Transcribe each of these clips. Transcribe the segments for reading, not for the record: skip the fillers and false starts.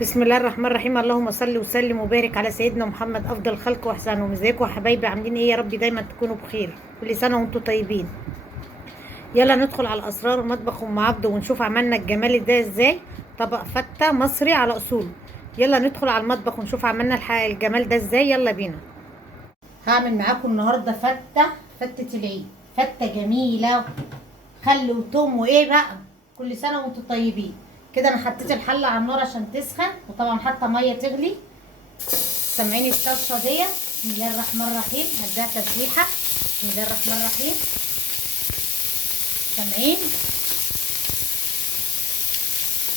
بسم الله الرحمن الرحيم. اللهم صل وسلم وبارك على سيدنا محمد افضل الخلق واحسنهم. ازيكم يا حبايبي؟ عاملين ايه؟ يا رب دايما تكونوا بخير. كل سنه وانتم طيبين. يلا ندخل على اسرار مطبخ ام عبده ونشوف عملنا الجمال ده ازاي. طبق فته مصري على اصوله. يلا ندخل على المطبخ ونشوف عملنا الجمال ده ازاي. يلا بينا. هعمل معاكم النهارده فته العيد. فته جميله، خل وتوم وايه بقى. كل سنه وانتم طيبين. كده انا حطيت الحله على النار عشان تسخن، وطبعا حاطه ميه تغلي. سامعين الطشه دي؟ بسم الله الرحمن الرحيم. هديها تسويحه. بسم الله الرحمن الرحيم. سامعين؟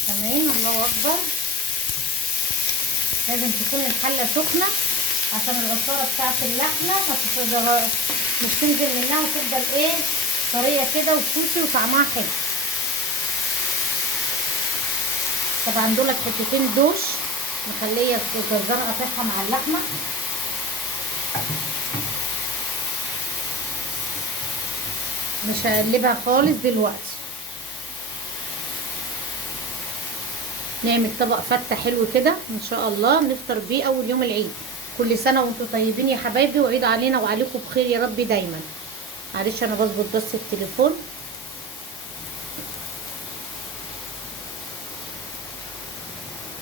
سامعين؟ الله اكبر. لازم تكون الحله سخنه عشان العصاره بتاعت اللحمه مش تنزل منها وتفضل ايه، طريه كده وفوسي وطعمها حلو. طبعا دول حتتين دوش مخليه الجزار قاطعها مع اللحمه. مش هقلبها خالص دلوقتي. نعمل طبق فته حلو كده ان شاء الله نفطر بيه اول يوم العيد. كل سنه وانتم طيبين يا حبايبي، وعيد علينا وعليكم بخير يا رب دايما. معلش انا بظبط بس التليفون.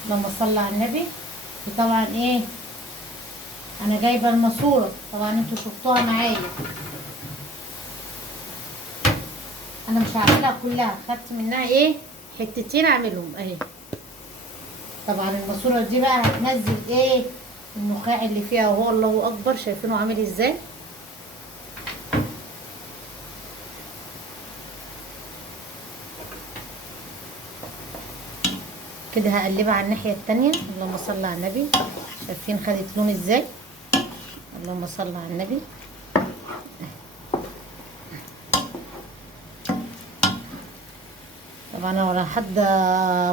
اللهم صل على النبي. وطبعا ايه، انا جايبه الماسوره، طبعا انتوا شفتوها معايا. انا مش هعملها كلها، خدت منها ايه حتتين اعملهم اهي. طبعا الماسوره دي بقى هتنزل ايه النخاع اللي فيها، وهو الله اكبر. شايفينه عامل ازاي؟ كده هقلبها على الناحيه التانية. اللهم صل على النبي. شايفين خدت لون ازاي؟ اللهم صل على النبي. طبعا انا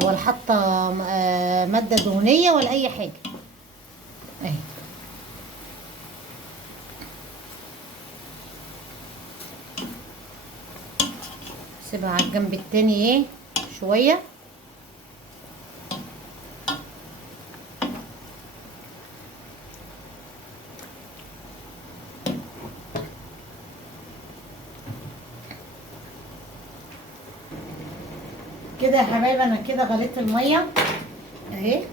ولا حاطه ماده دهنيه ولا اي حاجه اهي. سيبها على الجنب التاني ايه شويه. كده يا حبايبي انا كده غليت الميه اهي.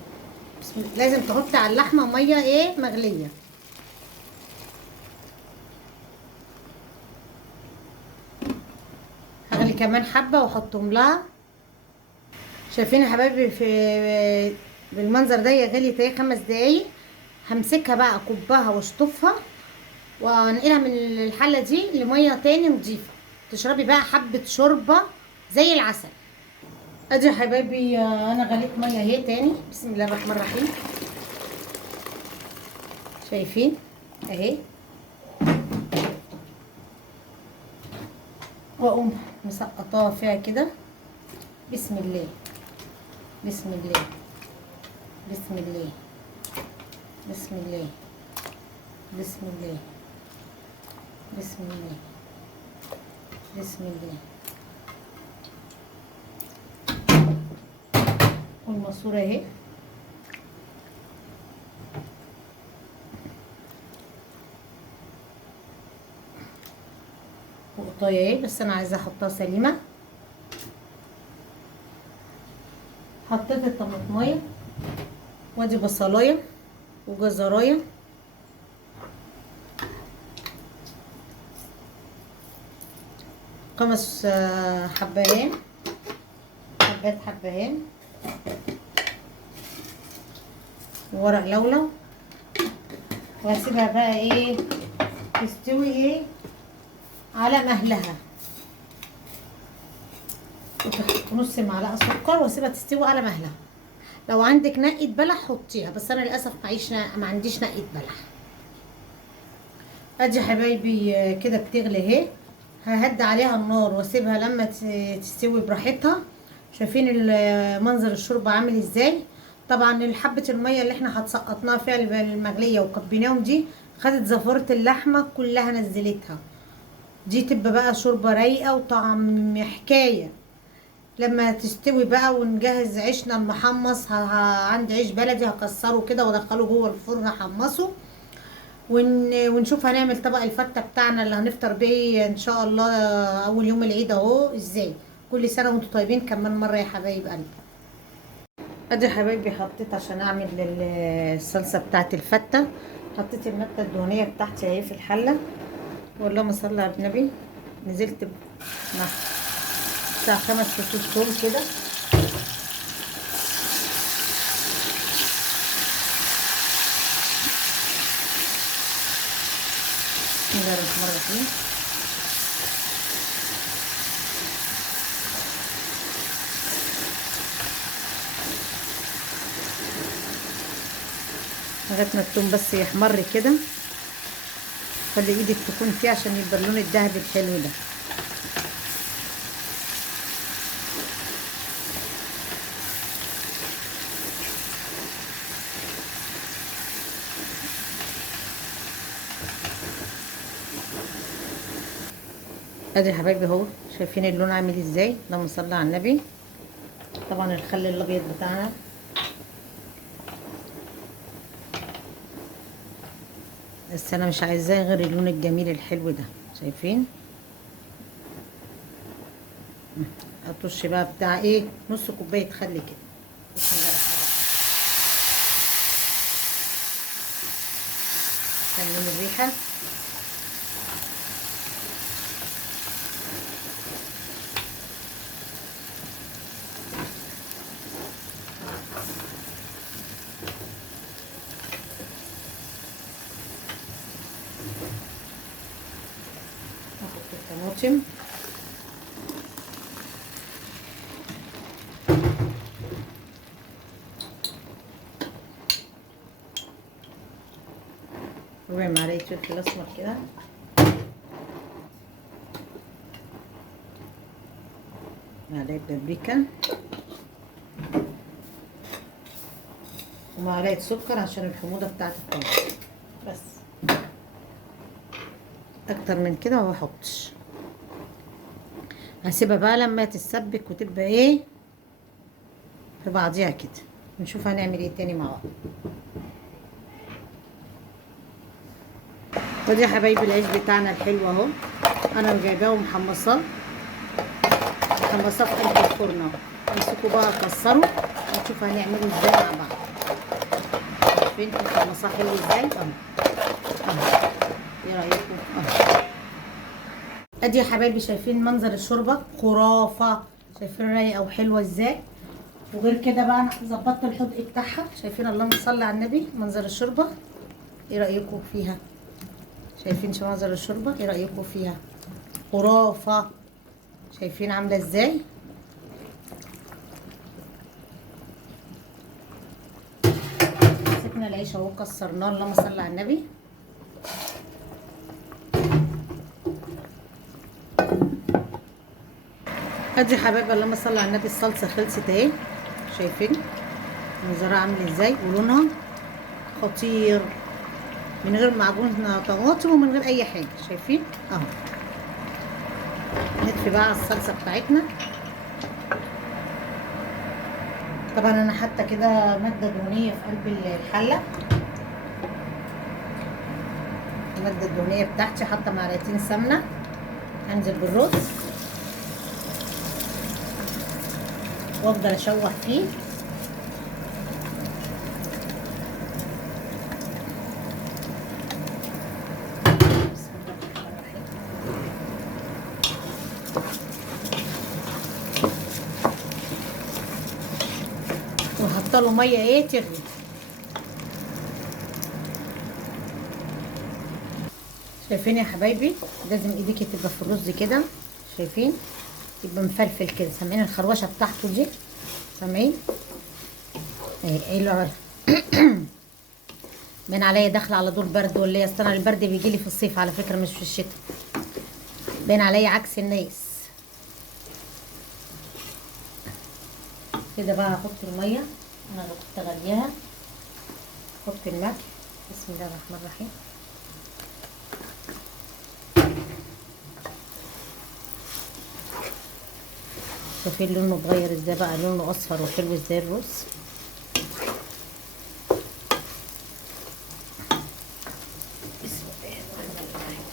لازم تحطي على اللحمه ميه ايه مغليه. هغلي كمان حبه واحطهم لها. شايفين يا حبايبي بالمنظر ده يا غالي تاي 5 دقايق. همسكها بقى اكبها واشطفها وانقلها من الحله دي لميه تاني نضيفه. تشربي بقى حبه شوربه زي العسل. ادي يا حبايبي انا غليت ميه اهي تاني. بسم الله الرحمن الرحيم. شايفين اهي. واقوم مسقطاها فيها كده. بسم الله بسم الله بسم الله بسم الله بسم الله بسم الله بسم الله. والماسوره اهي. وقطايه اهي، بس انا عايزه احطها سليمه. حطيت الطماطمايه وادي بصلايه وجزرايه. خمس حبات حبهان وورق لولو. وهسيبها بقى ايه تستوي ايه على مهلها. نص معلقه سكر واسيبها تستوي على مهلها. لو عندك نقه بلح حطيها، بس انا للاسف ما عنديش نقه بلح. ادي يا حبايبي كده بتغلي اهي. ههدي عليها النار واسيبها لما تستوي براحتها. شايفين منظر الشوربه عامل ازاي؟ طبعا حبه الميه اللي احنا هتسقطناها فيها المغليه وكبيناهم دي خدت زفاره اللحمه كلها نزلتها. دي تبقى بقى شوربه رايقه وطعم حكايه. لما تستوي بقى ونجهز عيشنا المحمص، عندي عيش بلدي هكسره كده وادخله جوه الفرن احمصه، ونشوف هنعمل طبق الفتة بتاعنا اللي هنفطر بيه ان شاء الله اول يوم العيد اهو ازاي. كل سنة وانتم طيبين كمان مرة يا حبايب قلبي. ادي يا حبايبي حطيت عشان اعمل الصلصة بتاعت الفتة، حطيت المادة الدهنية بتاعتي اهي في الحلة، واللهم صل على النبي. نزلت مع بتاع 5 فصوص توم كده، بسم الله الرحمن الرحيم. لغايه ما التوم بس يحمر كده، خلي ايدك تكون فيه عشان يبقى اللون الذهبي الحلو ده. ادي يا حبايبي اهو، شايفين اللون عامل ازاي؟ اللهم صل على النبي. طبعا الخل الابيض بتاعنا بس انا مش عايزاه غير اللون الجميل الحلو ده، شايفين؟ هترش بقى بتاع ايه، نص كوبايه خل كده. بسم الله الرحمن الرحيم. من الريحه نحط الطماطم، ربع معلقه فلفل اسمر كده، معلقه بابريكا، ومعلقه سكر عشان الحموضه بتاعت الطبق بس. اكتر من كده ما بحطش. هسيبها بقى لما تتسبك وتبقى ايه في بعضيها كده، نشوف هنعمل ايه تاني مع بعض. ودي يا حبايبي العيش بتاعنا الحلو اهو، انا جايباه ومحمصاه في قلب الفرن اهو. امسكوا بقى كسروا ونشوف هنعمله ازاي مع بعض. شايفين محمصاه حلو ازاي اهو. ايه رايكم؟ ادي يا حبايبي شايفين منظر الشوربه خرافه، شايفين رايقه وحلوه ازاي. وغير كده بقى انا ظبطت الحدق بتاعها، شايفين؟ اللهم صل على النبي. منظر الشوربه ايه رايكم فيها؟ شايفين شو منظر الشوربه؟ ايه رايكم فيها؟ خرافه. شايفين عامله ازاي؟ مسكنا العيش اهو كسرناه، اللهم صل على النبي. ادي يا حبايبي اللهم صل على النبي، الصلصه خلصت اهي، شايفين منظرها عامل ازاي ولونها خطير، من غير معجون طماطم ومن غير اي حاجه، شايفين اهو. نطفي بقى على الصلصه بتاعتنا. طبعا انا حاطه كده ماده دهنيه في قلب الحله، الماده الدهنيه بتاعتي حاطه معلقتين سمنه. هنزل بالرز وافضل اشوح فيه. وحط له ميه ايه تغلي. شايفين يا حبايبي؟ لازم ايديكي تبقى في الرز كده، شايفين؟ يبقى مفلفل كده. سامعين الخروشه بتاعته دي؟ سامعين؟ ايه باين عليا داخله على دور برد ولا ايه؟ اصل انا البرد بيجي لي في الصيف على فكره مش في الشتاء. باين عليا عكس الناس. كده بقى هحط الميه انا اللي كنت غلياها، احط الملح. بسم الله الرحمن الرحيم. شايفين لونه اتغير ازاي بقى، لونه اصفر وحلو ازاي الرز. بسم الله الرحمن الرحيم.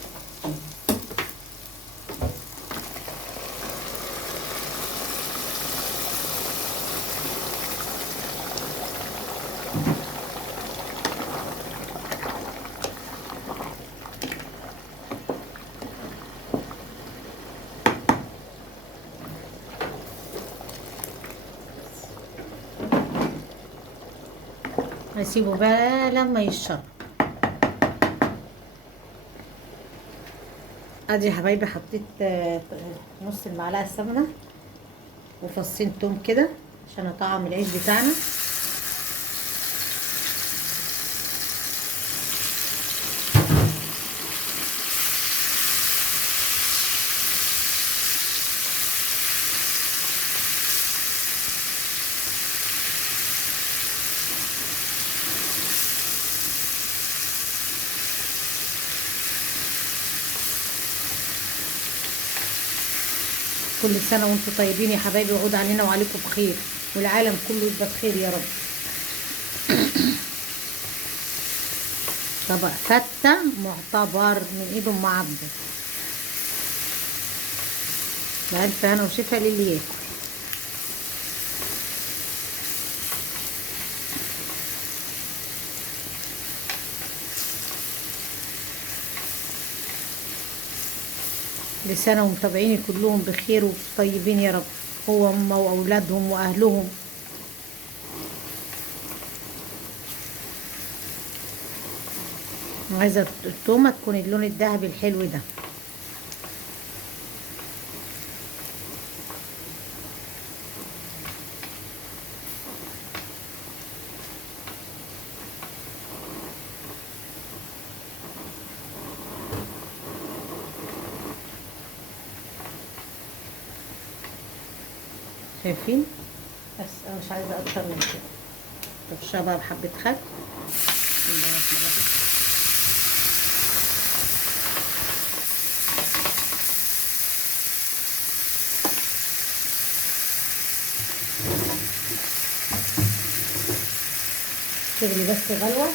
هسيبه بقى لما يشرب. ادي يا حبايبي حطيت نص المعلقه سمنه وفصين توم كده عشان اطعم العيش بتاعنا. كل سنه وانتم طيبين يا حبايبي، وعود علينا وعليكم بخير، والعالم كله يبقى بخير يا رب. طبق فتة معتبر من ايد ام عبده، بألف هنا وشفا للي ياكل. لسنة ومتابعيني كلهم بخير وطيبين يا رب، هو هم واولادهم واهلهم. عايزه التومه تكون اللون الذهبي الحلو ده. شايفين؟ بس انا مش عايزه اكتر من كده. طب بقى بحبه خل. بسم الله الرحمن الرحيم. تغلي بس غلوه.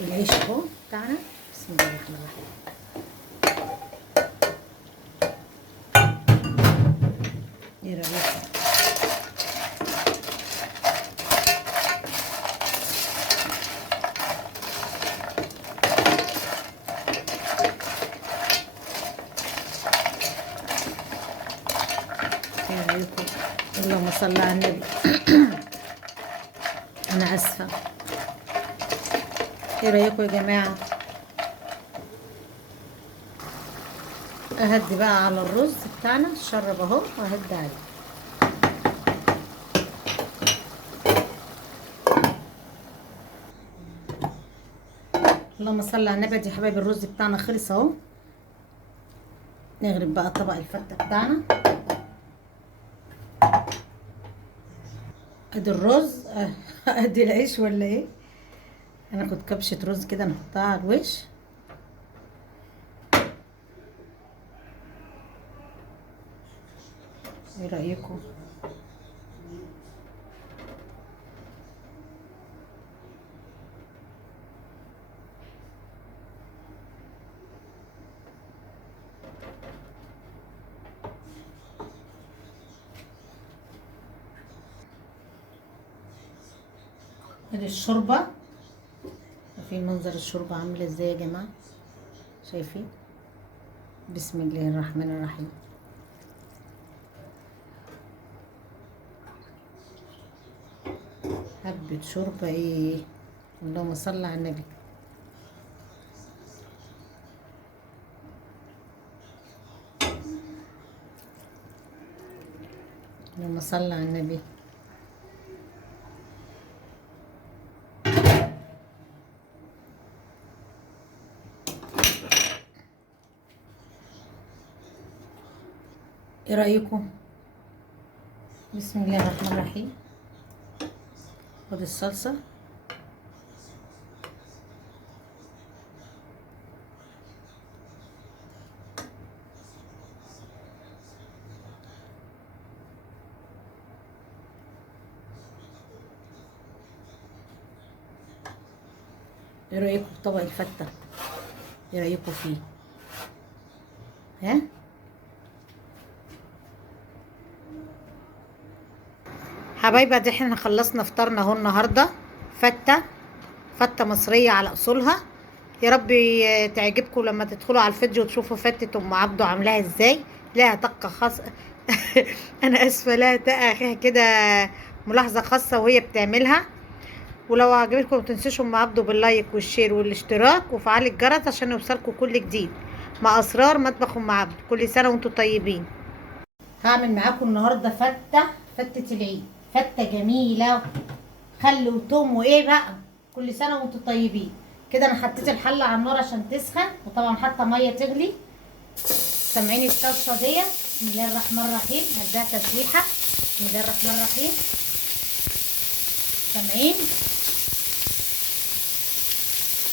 العيش اهو بتاعنا. بسم الله الرحمن الرحيم. ايه رايكم؟ ايه رايكم؟ اللهم صل على النبي. انا اسفه. ايه رايكم يا جماعه؟ اهدي بقى على الرز بتاعنا، شرب اهو واهدي عليه. اللهم صل على النبي. دي حبايب الرز بتاعنا خلص اهو. نغرب بقى طبق الفته بتاعنا. ادي الرز. ادي العيش ولا ايه؟ هناخد كبشه رز كده نحطها على الوش. ايه رايكم؟ ادي الشوربه. شايفين منظر الشوربه عامله ازاي يا جماعه؟ شايفين؟ بسم الله الرحمن الرحيم. حبه شوربه ايه؟ اللهم صل على النبي. اللهم صل على النبي. ايه رايكم؟ بسم الله الرحمن الرحيم. خد الصلصة. ايه رأيكم في طبق الفتة؟ ايه رأيكم فيه؟ ها؟ حبايبي دي احنا خلصنا فطارنا اهو النهارده. فتة، فتة مصرية على اصولها. يا رب تعجبكم لما تدخلوا على الفيديو وتشوفوا فتة ام عبده عاملاها ازاي. لها طقة خاصة. انا اسفة، لها طقة كده، ملاحظة خاصة وهي بتعملها. ولو عجبتكم متنسوش ام عبده باللايك والشير والاشتراك وفعل الجرس عشان يوصلكم كل جديد مع اسرار مطبخ ام عبده. كل سنة وانتم طيبين. هعمل معاكم النهارده فتة العيد. فتة جميلة، خل وتوم وايه بقى. كل سنة وانتم طيبين. كده انا حطيت الحلة على النار عشان تسخن، وطبعا حاطة مية تغلي. سامعين الطشه دي؟ بسم الله الرحمن الرحيم. هديها تسويحة. بسم الله الرحمن الرحيم. سامعين؟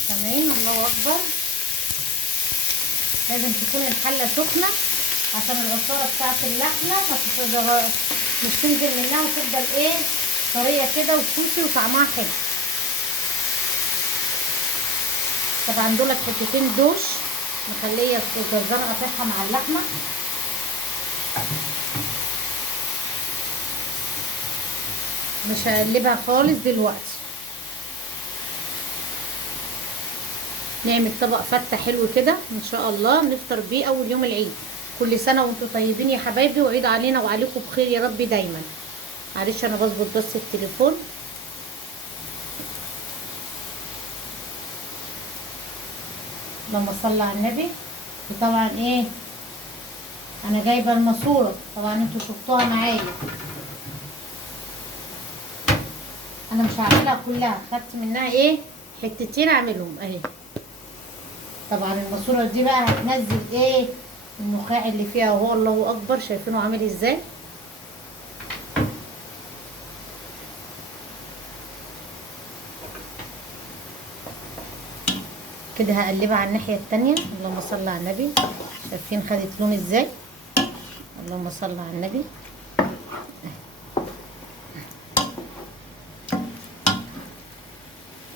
سامعين؟ الله اكبر. لازم تكون الحلة سخنة عشان العصارة بتاعت اللحمة مش تنزل منها وتفضل ايه، طرية كده وسوسي وطعمها حلو. طبعا دولت حتتين دوش مخليه الجزار قاطعها مع اللحمة. مش هقلبها خالص دلوقتي. نعمل طبق فتة حلو كده ان شاء الله نفطر بيه اول يوم العيد. كل سنة وانتم طيبين يا حبايبي، وعيد علينا وعليكم بخير يا رب دايما. معلش انا بظبط بس التليفون. اللهم صل على النبي. وطبعا ايه، انا جايبه الماسوره طبعا انتوا شفتوها معايا. انا مش هعملها كلها، خدت منها ايه حتتين اعملهم اهي. طبعا الماسوره دي بقى هتنزل ايه النخاع اللي فيها، وهو الله اكبر. شايفينه عامل ازاي؟ كده هقلبها على الناحيه التانية. اللهم صل على النبي. شايفين خدت لون ازاي؟ اللهم صل على النبي.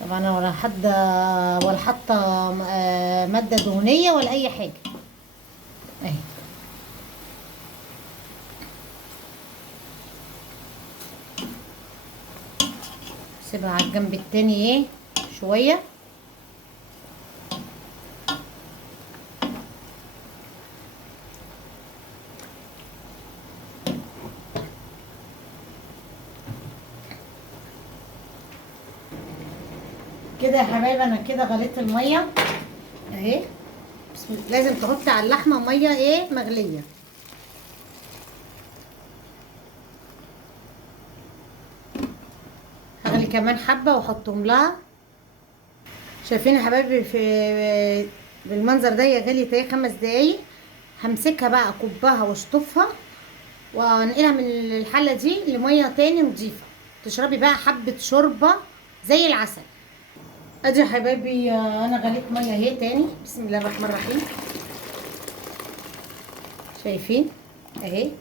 طبعا انا ولا حاطه ماده دهنيه ولا اي حاجه اهي. سيبها على الجنب التاني ايه شويه. كده يا حبايبي انا كده غليت الميه اهي. لازم تحطي على اللحمه ميه ايه مغليه. هغلي كمان حبه واحطهم لها. شايفين يا حبايبي في بالمنظر ده يا غالي ايه 5 دقايق. همسكها بقى اكبها واشطفها وانقلها من الحله دي لميه تاني نضيفه. تشربي بقى حبه شوربه زي العسل. ادي يا حبايبي انا غليت ميه اهي تاني. بسم الله الرحمن الرحيم. شايفين اهي.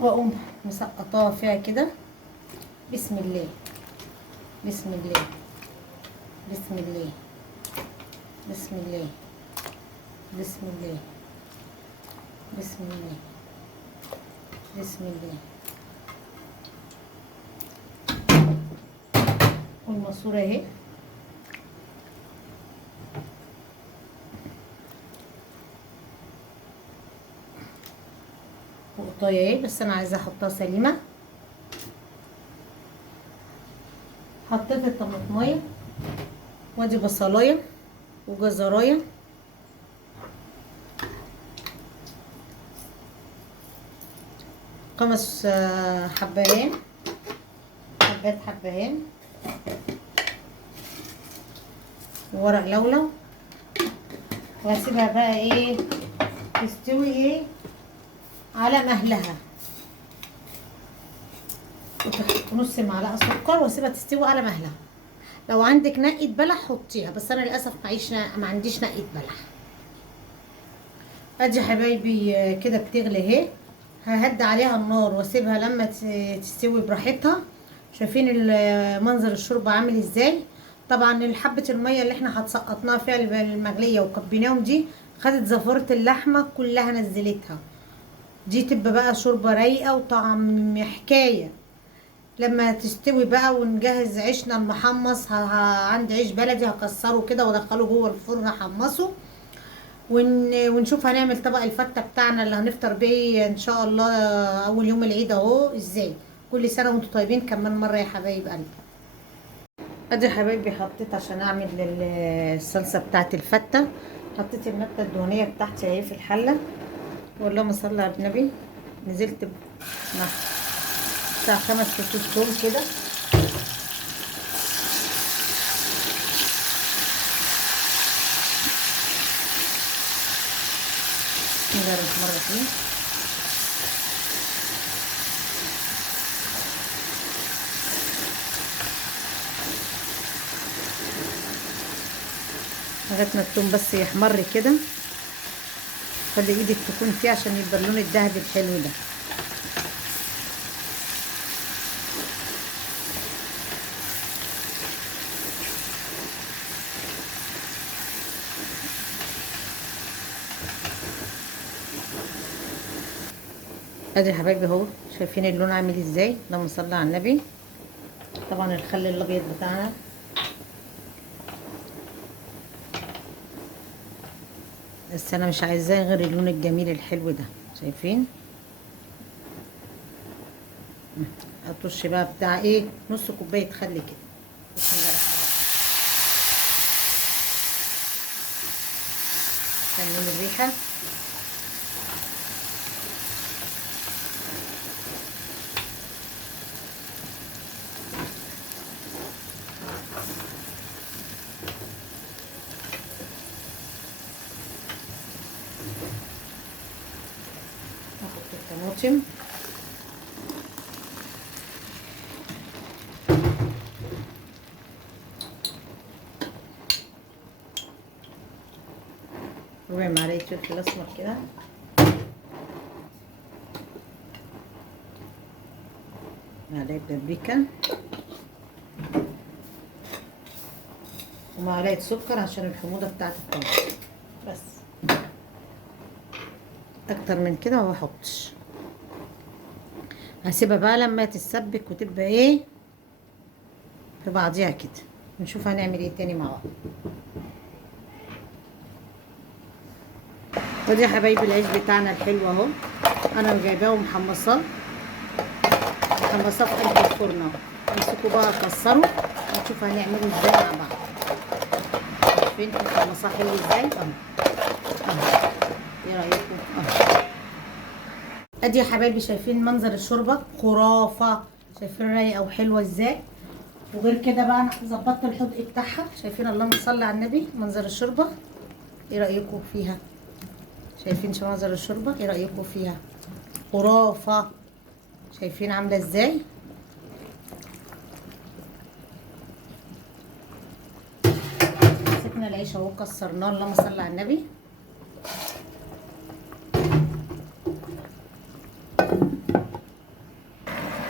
واقوم مسقطاها فيها كده. بسم الله بسم الله بسم الله بسم الله بسم الله بسم الله بسم الله. والماسوره اهي. وقطايه اهي، بس انا عايزه احطها سليمه. حطيت الطماطمايه وادي بصلايه وجزرايه. خمس حبهان، حبهان وورق لولو. وهسيبها بقى ايه تستوي ايه على مهلها. ونص معلقه سكر واسيبها تستوي على مهلها. لو عندك نقه بلح حطيها، بس انا للاسف ما عنديش نقه بلح. ادي حبايبي كده بتغلي اهي. ههدي عليها النار واسيبها لما تستوي براحتها. شايفين منظر الشوربه عامل ازاي؟ طبعا حبه الميه اللي احنا هتسقطناها فيها المغليه وكبيناهم دي خدت زفاره اللحمه كلها نزلتها. دي تبقى بقى شوربه رايقه وطعم حكايه. لما تستوي بقى ونجهز عيشنا المحمص، عندي عيش بلدي هكسره كده وادخله جوه الفرن احمصه، ونشوف هنعمل طبق الفته بتاعنا اللي هنفطر بيه ان شاء الله اول يوم العيد اهو ازاي. كل سنه وانتم طيبين كمان مره يا حبايب قلبي. ادي يا حبايبي حطيت عشان اعمل الصلصه بتاعت الفته، حطيت النبته الدهنيه بتاعتي اهي في الحله، واللهم صل على النبي. نزلت بتاع 5 فصوص ثوم كده، نجرب مرة فيه. لغاية ما التوم بس يحمر كده، خلي ايدك تكون فيه عشان يبقى اللون الذهبي الحلو ده. ادي يا حبايبي اهو، شايفين اللون عامل ازاي؟ اللهم صل على النبي. طبعا الخل الابيض بتاعنا بس انا مش عايزاه غير اللون الجميل الحلو ده. شايفين؟ هترش بقى بتاع ايه، نص كوبايه خل كده. بسم الله الرحمن الرحيم. شايفين الريحه؟ نحط الطماطم، ربع معلقه فلفل اسمر كده، معلقه بابريكا، ومعلقه سكر عشان الحموضه بتاعت الطماطم بس. اكتر من كده ما بحطش. هسيبها بقى لما تتسبك وتبقى ايه في بعضيها كده، نشوف هنعمل ايه تاني مع بعض. ودي يا حبايبي العيش بتاعنا الحلو اهو، انا جايباه ومحمصاه في قلب الفرن اهو. امسكوا بقى كسروا ونشوف هنعمله ازاي مع بعض. شايفين محمصاه حلو ازاي اهو. ايه رايكم؟ ادي يا حبايبي شايفين منظر الشوربه خرافه، شايفين رايقه وحلوه ازاي. وغير كده بقى انا ظبطت الحدق بتاعها، شايفين اللهم صل على النبي. منظر الشوربه ايه رايكم فيها؟ شايفين شو منظر الشوربه؟ ايه رايكم فيها؟ خرافه. شايفين عامله ازاي؟ مسكنا العيش اهو كسرناه، اللهم صل على النبي.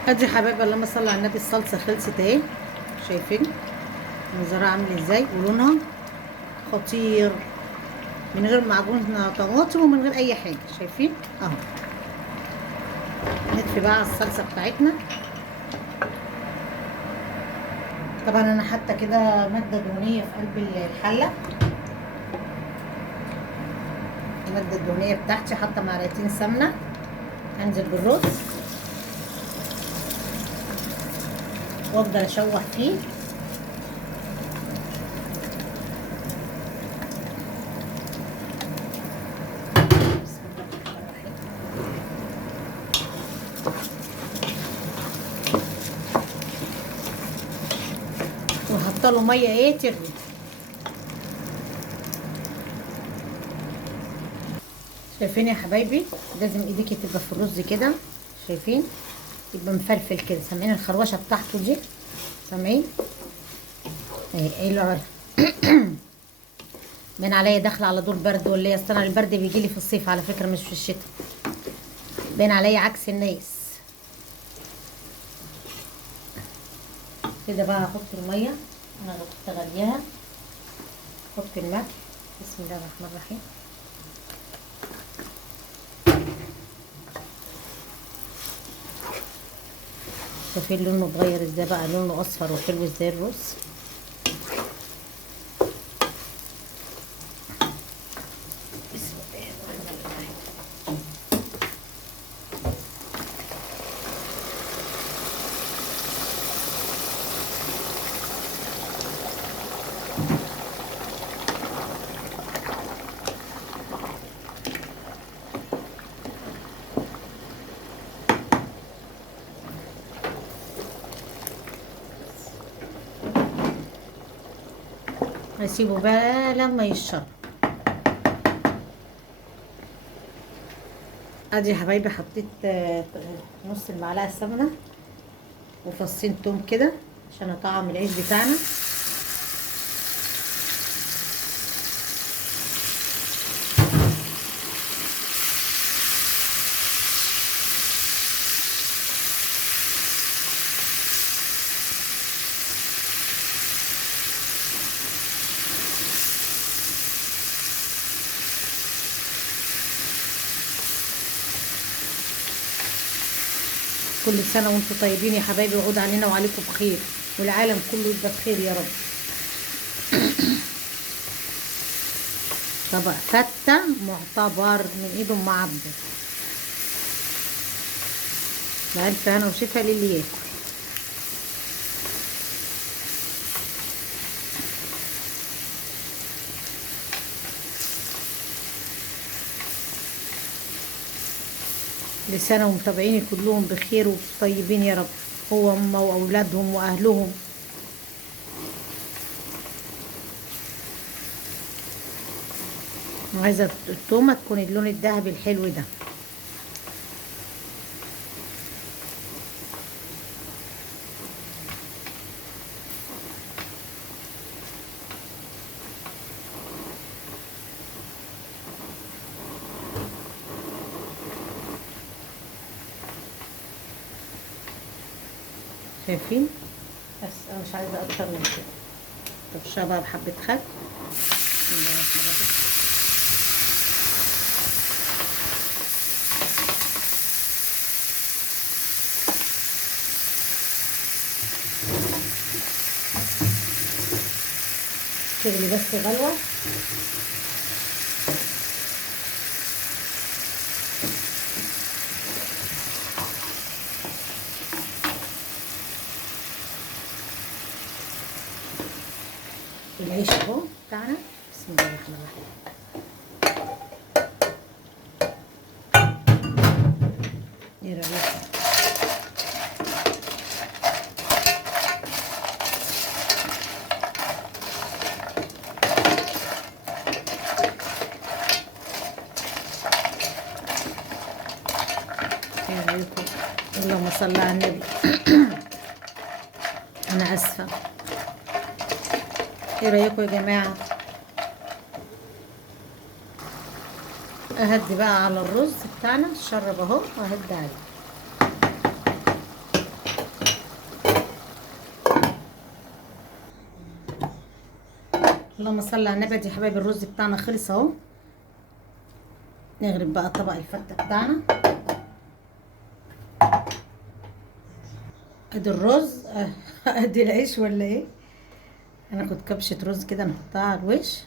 ادي يا حبايبي اللهم صل على النبي، الصلصه خلصت اهي. شايفين منظرها عامل ازاي ولونها خطير، من غير معجون طماطم ومن غير اي حاجه. شايفين اهو. نطفي بقى على الصلصه بتاعتنا. طبعا انا حاطه كده ماده دهنيه في قلب الحله، الماده الدهنيه بتاعتي حاطه معلقتين سمنه. هنزل بالرز وافضل اشوح فيه. وحط له ميه ايه تغلي. شايفين يا حبايبي؟ لازم ايديكي تبقى في الرز كده. شايفين يبقى مفلفل كده. سامعين الخروشه بتاعته دي؟ سامعين ايه اللي من عليا داخله على دور برد ولا ايه؟ اصل انا البرد بيجي لي في الصيف على فكره، مش في الشتاء. باين عليا عكس الناس. كده بقى هحط الميه، انا كنت غلياها. احط الملح. بسم الله الرحمن الرحيم. شايفين لونه اتغير ازاي بقى؟ لونه اصفر وحلو ازاي الرز. بسم الله الرحمن الرحيم. هسيبه بقى لما يشرب. ادي يا حبايبي حطيت نص المعلقه سمنه وفصين توم كده عشان اطعم العيش بتاعنا. كل سنه وانتم طيبين يا حبايبي، وعود علينا وعليكم بخير، والعالم كله يبقى بخير يا رب. طبق فتة معتبر من ايد ام عبده. بألف هنا وشفا للي ياكل. لسنة ومتابعيني كلهم بخير وطيبين يا رب، هو هم واولادهم واهلهم. وعايزه التومه تكون اللون الذهبي الحلو ده. شايفين؟ بس انا مش عايزه اكتر من كده. طب بقى بحبه خل. بسم الله الرحمن الرحيم. تغلي بس غلوه. العيش اهو بتاعنا. بسم الله الرحمن الرحيم. ايه رايكم؟ ايه رايكم؟ اللهم صل على النبي. انا اسفه. ايه رايكم يا جماعه؟ اهدي بقى على الرز بتاعنا الشرب اهو، واهدي عليه. اللهم صل على النبي. يا حبايبي الرز بتاعنا خلص اهو. نغرب بقى طبق الفته بتاعنا. ادي الرز. ادي العيش ولا ايه؟ هناخد كبشه رز كده نحطها على الوش.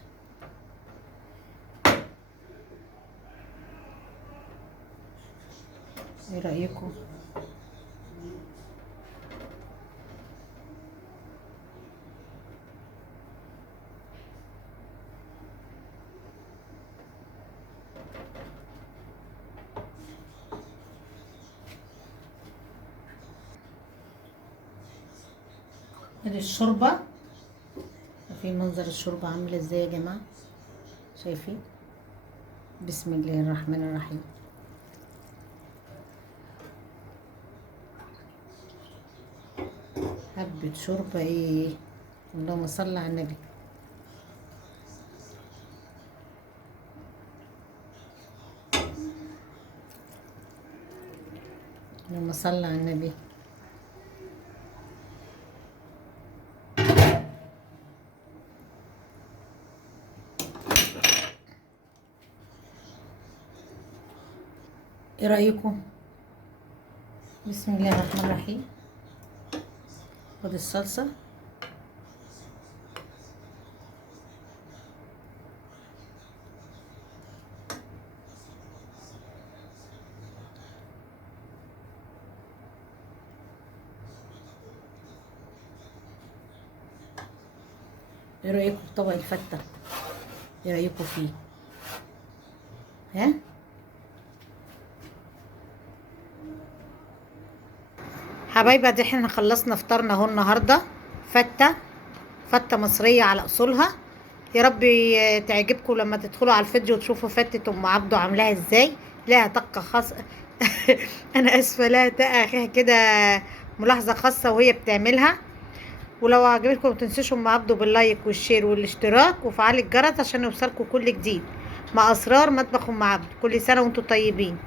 ايه رايكم؟ ادي الشوربه. شايفين منظر الشوربه عامله ازاي يا جماعه؟ شايفين؟ بسم الله الرحمن الرحيم. حبة شوربة ايه، اللهم صل على النبي. اللهم صل على النبي. ايه رأيكم؟ بسم الله الرحمن الرحيم. خد الصلصة. ايه رأيكم في طبق الفتة؟ ايه رأيكم فيه؟ ها؟ حبايبي دي احنا خلصنا فطارنا اهو النهارده. فتة مصرية على اصولها. يا رب تعجبكم لما تدخلوا على الفيديو وتشوفوا فتة ام عبده عاملاها ازاي. لها طقة خاصة. انا اسفة، لها طقة كده، ملاحظة خاصة وهي بتعملها. ولو عجبتكم متنسوش ام عبده باللايك والشير والاشتراك وفعل الجرس عشان يوصلكم كل جديد مع اسرار مطبخ ام عبده. كل سنة وانتم طيبين.